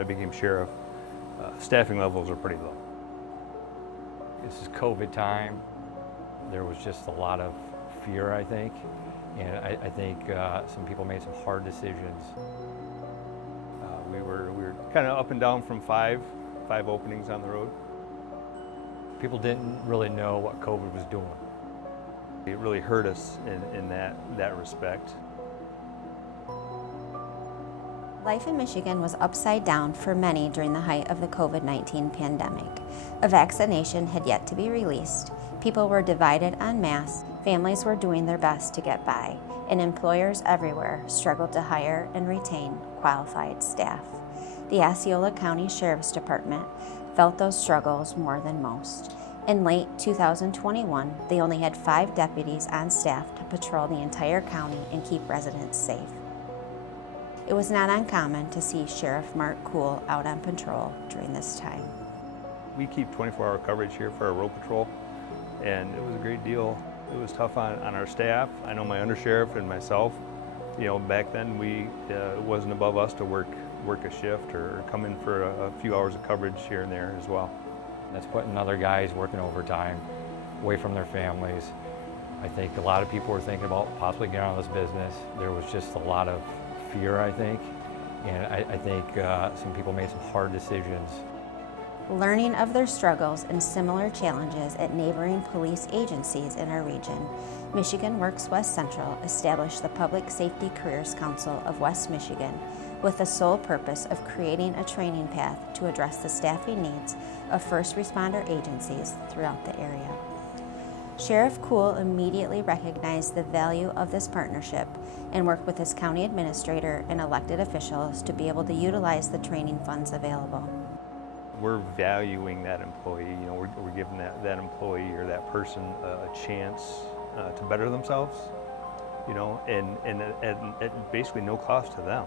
I became sheriff, staffing levels are pretty low. This is COVID time. There was just a lot of fear, I think, and I think some people made some hard decisions. We were kind of up and down from five openings on the road. People didn't really know what COVID was doing. It really hurt us in that respect. Life in Michigan was upside down for many during the height of the COVID-19 pandemic. A vaccination had yet to be released. People were divided en masse, families were doing their best to get by, and employers everywhere struggled to hire and retain qualified staff. The Osceola County Sheriff's Department felt those struggles more than most. In late 2021, they only had 5 deputies on staff to patrol the entire county and keep residents safe. It was not uncommon to see Sheriff Mark Kuhl out on patrol during this time. We keep 24-hour coverage here for our road patrol, and it was a great deal. It was tough on our staff. I know my undersheriff and myself, back then it wasn't above us to work a shift or come in for a few hours of coverage here and there as well. That's putting other guys working overtime away from their families. I think a lot of people were thinking about possibly getting out of this business. There was just a lot of fear, I think, and I think some people made some hard decisions. Learning of their struggles and similar challenges at neighboring police agencies in our region, Michigan Works West Central established the Public Safety Careers Council of West Michigan with the sole purpose of creating a training path to address the staffing needs of first responder agencies throughout the area. Sheriff Kuhl immediately recognized the value of this partnership and worked with his county administrator and elected officials to be able to utilize the training funds available. We're valuing that employee. We're giving that employee or that person a chance to better themselves, and at basically no cost to them.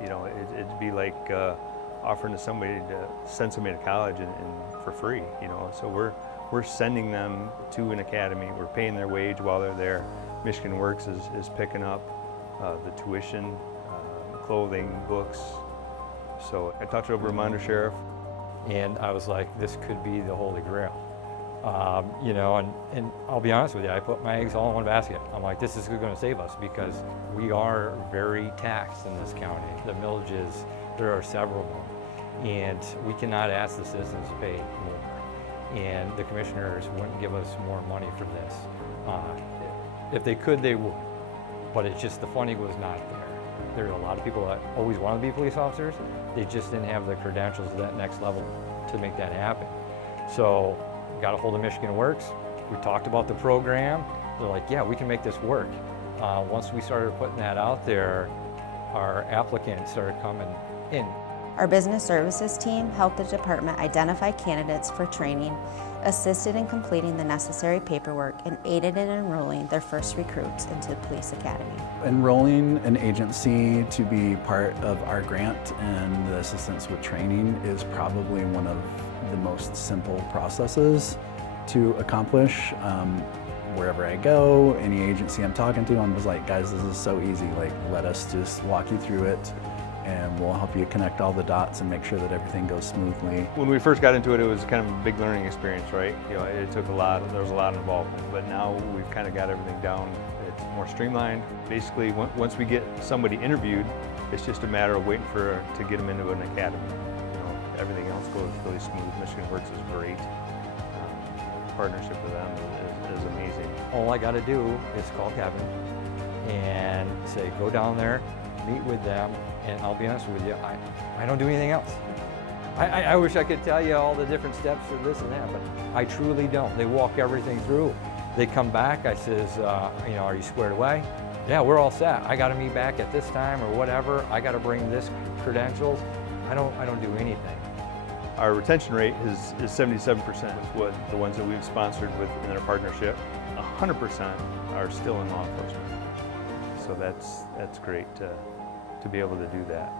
It'd be like offering to somebody to send somebody to college and for free, So we're sending them to an academy. We're paying their wage while they're there. Michigan Works is picking up the tuition, clothing, books. So I talked it over to my undersheriff. And I was like, this could be the holy grail. And I'll be honest with you, I put my eggs all in one basket. I'm like, this is going to save us because we are very taxed in this county. The millages, there are several of them, and we cannot ask the citizens to pay more. And the commissioners wouldn't give us more money for this. If they could, they would, but it's just the funding was not there. There are a lot of people that always want to be police officers. They just didn't have the credentials to that next level to make that happen. So got a hold of Michigan Works. We talked about the program. They're like, yeah, we can make this work. Once we started putting that out there, our applicants started coming in. Our business services team helped the department identify candidates for training, assisted in completing the necessary paperwork, and aided in enrolling their first recruits into the police academy. Enrolling an agency to be part of our grant and the assistance with training is probably one of the most simple processes to accomplish. Wherever I go, any agency I'm talking to, I'm just like, guys, this is so easy. Like, let us just walk you through it, and we'll help you connect all the dots and make sure that everything goes smoothly. When we first got into it, it was kind of a big learning experience, right? It took there was a lot of involvement, but now we've kind of got everything down. It's more streamlined. Basically, once we get somebody interviewed, it's just a matter of waiting to get them into an academy. Everything else goes really smooth. Michigan Works is great. Partnership with them is amazing. All I got to do is call Kevin and say, go down there, meet with them, and I'll be honest with you, I don't do anything else. I wish I could tell you all the different steps of this and that, but I truly don't. They walk everything through. They come back, I says, are you squared away? Yeah, we're all set. I got to meet back at this time or whatever. I got to bring this credentials. I don't do anything. Our retention rate is 77% with the ones that we've sponsored with in our partnership. 100% are still in law enforcement. So that's great to be able to do that.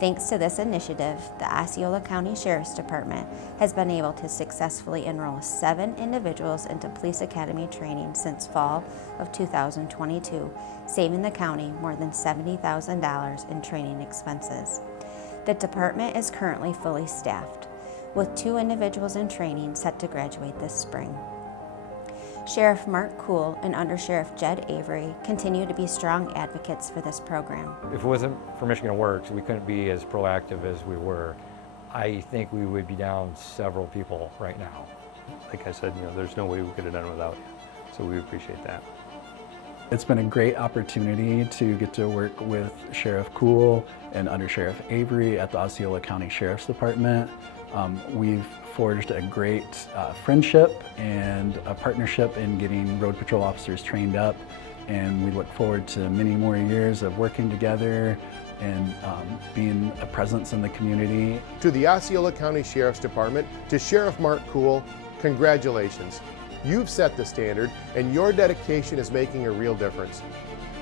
Thanks to this initiative, the Osceola County Sheriff's Department has been able to successfully enroll 7 individuals into police academy training since fall of 2022, saving the county more than $70,000 in training expenses. The department is currently fully staffed, with 2 individuals in training set to graduate this spring. Sheriff Mark Kuhl and Under Sheriff Jed Avery continue to be strong advocates for this program. If it wasn't for Michigan Works, we couldn't be as proactive as we were. I think we would be down several people right now. Like I said, there's no way we could have done it without you. So we appreciate that. It's been a great opportunity to get to work with Sheriff Kuhl and Under Sheriff Avery at the Osceola County Sheriff's Department. We've forged a great friendship and a partnership in getting road patrol officers trained up, and we look forward to many more years of working together and being a presence in the community. To the Osceola County Sheriff's Department, to Sheriff Mark Kuhl, congratulations. You've set the standard, and your dedication is making a real difference.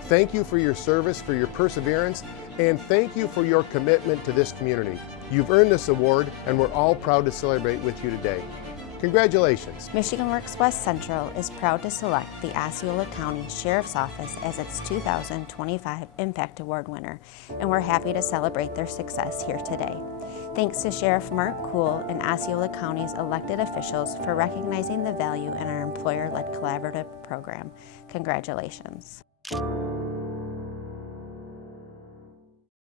Thank you for your service, for your perseverance, and thank you for your commitment to this community. You've earned this award, and we're all proud to celebrate with you today. Congratulations. Michigan Works West Central is proud to select the Osceola County Sheriff's Office as its 2025 Impact Award winner, and we're happy to celebrate their success here today. Thanks to Sheriff Mark Kuhl and Osceola County's elected officials for recognizing the value in our employer-led collaborative program. Congratulations.